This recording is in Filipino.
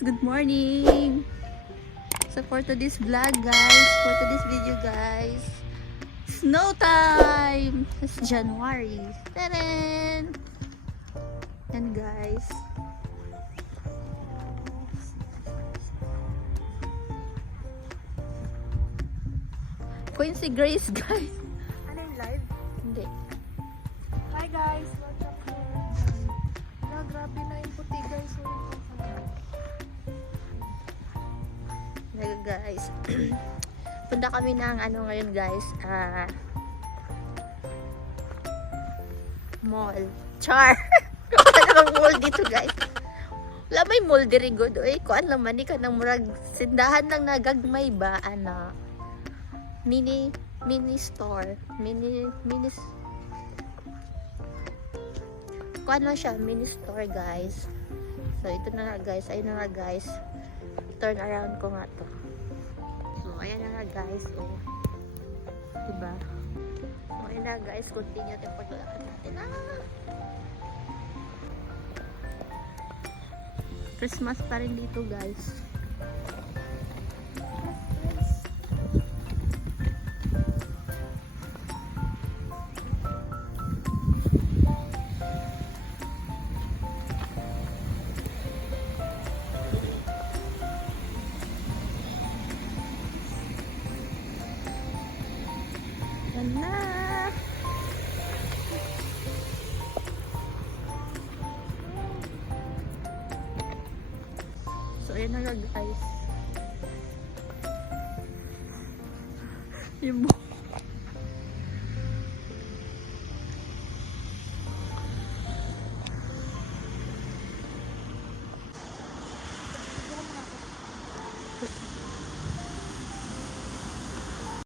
Good morning! So for today's vlog guys, for today's video guys, snow time! It's January. Tadaan! Yan guys. Quincy Grace guys. Ano yung live? Hindi. Hi guys! Welcome to... grabe na yung puti guys. Hello guys. Punta kami ng ano ngayon guys. Mall. Char! Wala bang mall dito guys. Wala may mall diri good. Uy, kuan lang man ka ng murag sindahan lang nagagmay ba ana. Mini store. Kuan lang siya, mini store guys. So ito na nga guys, ayun na nga guys. Turn around ko nga to. So ayan na nga guys. Oh. Diba? So ayan na guys, continue yung paglalakad natin. Christmas pa rin dito guys. Yan na. So ayan na guys. Yung